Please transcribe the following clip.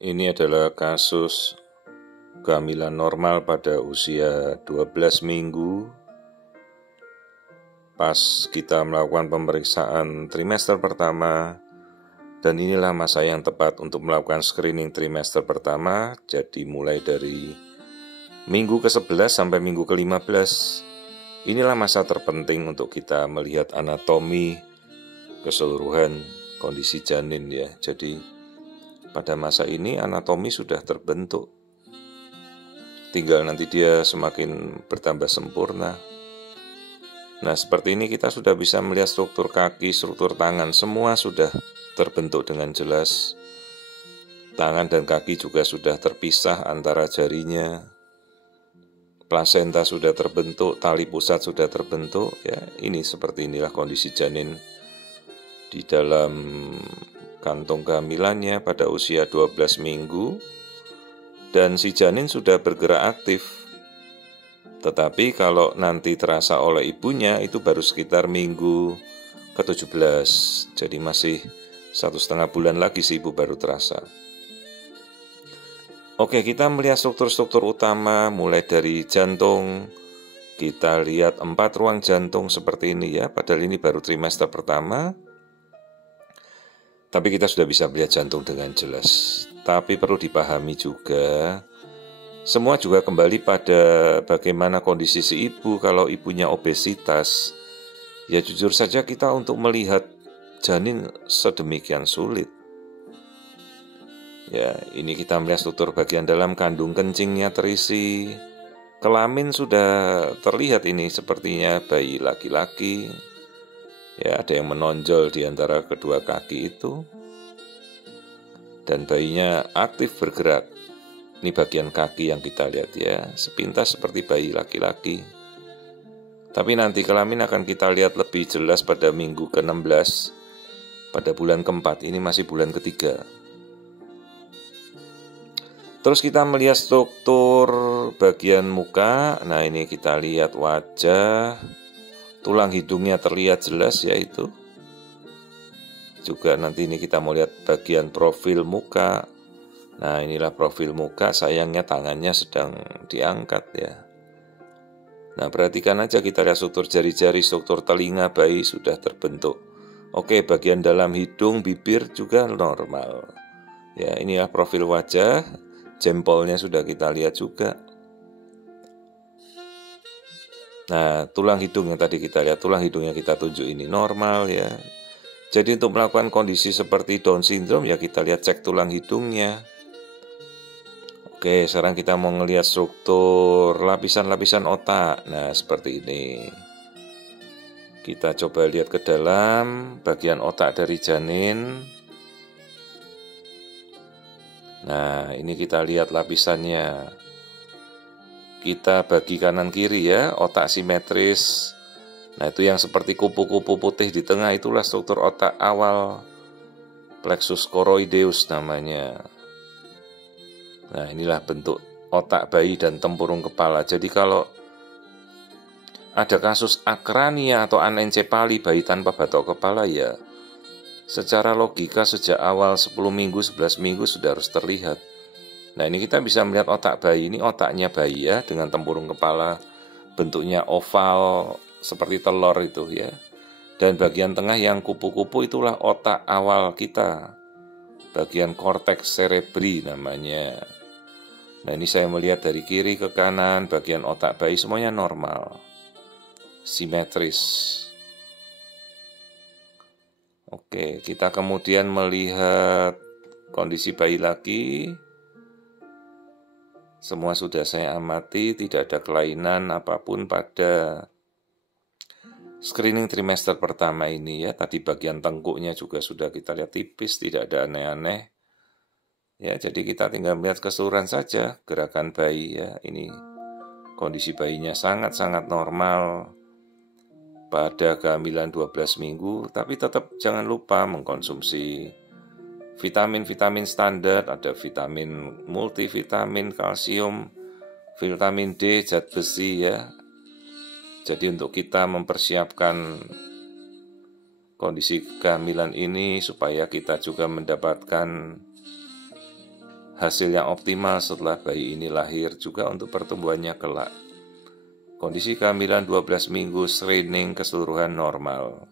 Ini adalah kasus kehamilan normal pada usia 12 minggu. Pas kita melakukan pemeriksaan trimester pertama, dan inilah masa yang tepat untuk melakukan screening trimester pertama. Jadi mulai dari minggu ke-11 sampai minggu ke-15. Inilah masa terpenting untuk kita melihat anatomi keseluruhan kondisi janin ya. Jadi pada masa ini anatomi sudah terbentuk. Tinggal nanti dia semakin bertambah sempurna. Nah, seperti ini kita sudah bisa melihat struktur kaki, struktur tangan, semua sudah terbentuk dengan jelas. Tangan dan kaki juga sudah terpisah antara jarinya. Plasenta sudah terbentuk, tali pusat sudah terbentuk. Ya, ini seperti inilah kondisi janin di dalam kantung kehamilannya pada usia 12 minggu. Dan si janin sudah bergerak aktif. Tetapi kalau nanti terasa oleh ibunya itu baru sekitar minggu ke-17. Jadi masih 1,5 bulan lagi si ibu baru terasa. Oke, kita melihat struktur-struktur utama mulai dari jantung. Kita lihat 4 ruang jantung seperti ini ya. Padahal ini baru trimester pertama. Tapi kita sudah bisa melihat jantung dengan jelas. Tapi perlu dipahami juga, semua juga kembali pada bagaimana kondisi si ibu. Kalau ibunya obesitas, ya jujur saja kita untuk melihat janin sedemikian sulit. Ya, ini kita melihat struktur bagian dalam kandung kencingnya terisi. Kelamin sudah terlihat ini sepertinya bayi laki-laki. Ya, ada yang menonjol di antara kedua kaki itu. Dan bayinya aktif bergerak. Ini bagian kaki yang kita lihat ya, sepintas seperti bayi laki-laki. Tapi nanti kelamin akan kita lihat lebih jelas pada minggu ke-16, pada bulan ke-4, ini masih bulan ketiga. Terus kita melihat struktur bagian muka. Nah, ini kita lihat wajah, tulang hidungnya terlihat jelas yaitu. Juga nanti ini kita mau lihat bagian profil muka. Nah, inilah profil muka, sayangnya tangannya sedang diangkat ya. Nah, perhatikan aja, kita lihat struktur jari-jari, struktur telinga bayi sudah terbentuk. Oke, bagian dalam hidung, bibir juga normal. Ya, inilah profil wajah, jempolnya sudah kita lihat juga. Nah, tulang hidung yang tadi kita lihat, tulang hidungnya kita tunjuk ini normal ya. Jadi untuk melakukan kondisi seperti Down syndrome ya kita lihat cek tulang hidungnya. Oke, sekarang kita mau ngelihat struktur lapisan-lapisan otak. Nah, seperti ini. Kita coba lihat ke dalam bagian otak dari janin. Nah, ini kita lihat lapisannya. Kita bagi kanan kiri ya, otak simetris. Nah, itu yang seperti kupu-kupu putih di tengah, itulah struktur otak awal. Plexus choroideus namanya. Nah, inilah bentuk otak bayi dan tempurung kepala. Jadi kalau ada kasus akrania atau anencefali bayi tanpa batok kepala ya, secara logika sejak awal 10 minggu, 11 minggu sudah harus terlihat. Nah, ini kita bisa melihat otak bayi, ini otaknya bayi ya, dengan tempurung kepala, bentuknya oval, seperti telur itu ya. Dan bagian tengah yang kupu-kupu itulah otak awal kita, bagian korteks cerebri namanya. Nah, ini saya melihat dari kiri ke kanan, bagian otak bayi semuanya normal, simetris. Oke, kita kemudian melihat kondisi bayi laki. Semua sudah saya amati, tidak ada kelainan apapun pada screening trimester pertama ini ya. Tadi bagian tengkuknya juga sudah kita lihat tipis, tidak ada aneh-aneh. Ya, jadi kita tinggal melihat keseluruhan saja gerakan bayi ya. Ini kondisi bayinya sangat-sangat normal pada kehamilan 12 minggu, tapi tetap jangan lupa mengkonsumsi vitamin-vitamin standar, ada vitamin multivitamin, kalsium, vitamin D, zat besi ya. Jadi untuk kita mempersiapkan kondisi kehamilan ini supaya kita juga mendapatkan hasil yang optimal setelah bayi ini lahir juga untuk pertumbuhannya kelak. Kondisi kehamilan 12 minggu screening keseluruhan normal.